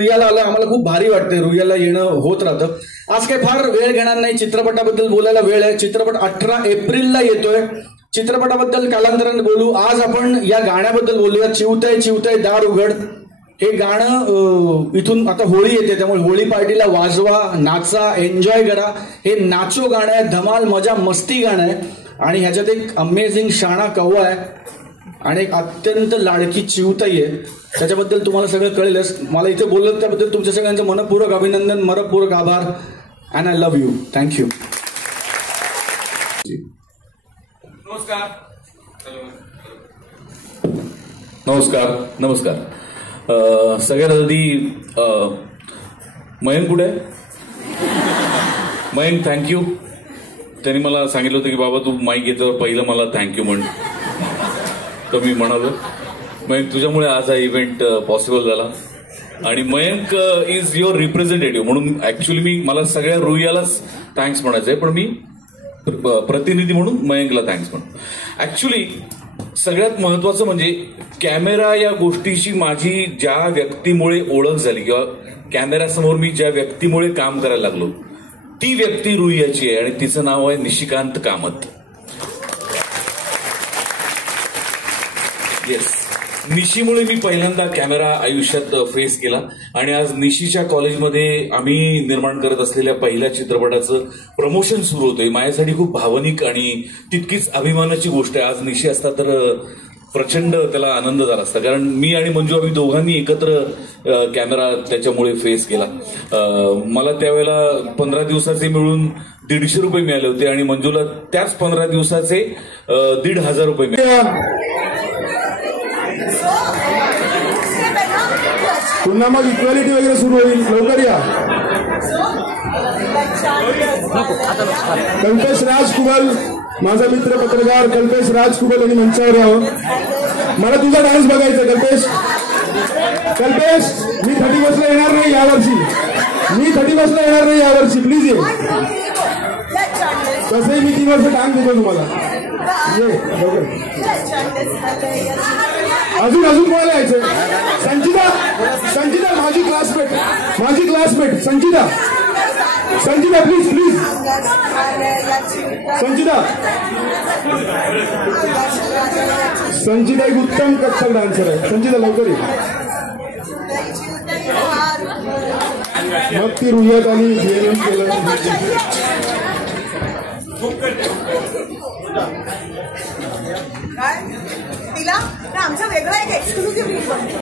रुईयाला आलं, आम्हाला खूप भारी वाटतंय. रुईयाला येणं होत राहतं. आज काही फार वेळ घेणार नाही. चित्रपटाबद्दल बोलायला वेळ आहे. चित्रपट 18 एप्रिलला येतोय. चित्रपटाबद्दल कालांतराने बोलू. आज आपण या गाण्याबद्दल बोलूया. चिवताय चिवताय दार उघड. हे गाणं इथून आता होळी येते, त्यामुळे होळी पार्टीला वाजवा, नाचा, एन्जॉय करा. हे नाचो गाणं आहे, धमाल मजा मस्ती गाणं आहे. आणि ह्याच्यात एक अमेझिंग शाणा कव्वा आहे आणि एक अत्यंत लाडकी चिवताई आहे. त्याच्याबद्दल तुम्हाला सगळं कळेलच. मला इथे बोललं त्याबद्दल तुमच्या सगळ्यांचं मनपूर्वक अभिनंदन, मनपूर्वक आभार. And I love you. Thank you. नमस्कार नमस्कार नमस्कार. सगळ्यात आधी मयंक कुठे आहे? मयंक थँक्यू. त्यांनी मला सांगितलं होतं की बाबा तू माईक घेतल्यावर पहिलं मला थँक्यू म्हण. तर मी म्हणालो मयंक तुझ्यामुळे आज हा इव्हेंट पॉसिबल झाला. आणि मयंक इज युअर रिप्रेझेंटेटिव्ह म्हणून ऍक्च्युली मला सगळ्या रुईयालाच थँक्स म्हणायचं आहे, पण मी प्रतिनिधी म्हणून मयंकला थँक्स म्हणतो. ऍक्च्युली सगळ्यात महत्वाचं म्हणजे कॅमेरा या गोष्टीशी माझी ज्या व्यक्तीमुळे ओळख झाली किंवा कॅमेऱ्यासमोर मी ज्या व्यक्तीमुळे काम करायला लागलो ती व्यक्ती रुईयाची आहे आणि तिचं नाव आहे निशिकांत कामत. येस, निशीमुळे मी पहिल्यांदा कॅमेरा आयुष्यात फेस केला. आणि आज निशीच्या कॉलेजमध्ये आम्ही निर्माण करत असलेल्या पहिल्या चित्रपटाचं प्रमोशन सुरू होतंय. माझ्यासाठी खूप भावनिक आणि तितकीच अभिमानाची गोष्ट आहे. आज निशी असता तर प्रचंड त्याला आनंद झाला असता, कारण मी आणि मंजू आम्ही दोघांनी एकत्र कॅमेरा त्याच्यामुळे फेस केला. मला त्यावेळेला 15 दिवसाचे मिळून 150 रुपये मिळाले होते आणि मंजूला त्याच 15 दिवसाचे 1,500 रुपये मिळाले. पुन्हा मग इक्वॅलिटी वगैरे सुरू होईल. लवकर या. कल्पेश राज कुबल, माझा मित्र पत्रकार कल्पेश राज कुबल यांनी मंचावर यावं. मला तुझा डान्स बघायचा कल्पेश. कल्पेश मी 31ला येणार नाही यावर्षी. मी 31ला येणार नाही यावर्षी. प्लीज ये. तसंही मी 3 वर्ष काम देतो तुम्हाला. ये लवकर. अजून कोणाला यायचं? संचिता, संचिता माझी क्लासमेट संचिता प्लीज संचिता एक उत्तम कथ्थक डान्सर आहे. संचिता लवकर ये. मग ती रुईयात आली, जेएनएम केलं. तिला आमचं वेगळं एक एक्सक्लुझिव्ह